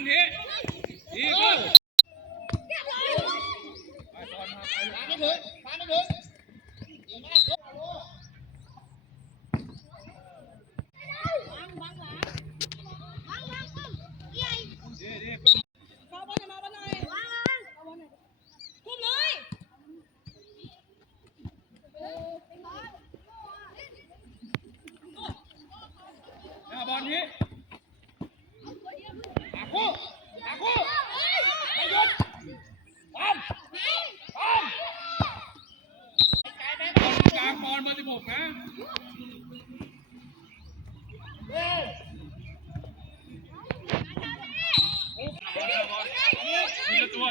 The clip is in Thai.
างทีดีเพิ่มไม่ถึงไม่ถึงดีมากเข้าบอลจะมาบอลหน่อยทุ่มเลยหน้าบอลนี้หาคู่ไม่หยุดตามกลางบอลเบอร์16นะทีละตัว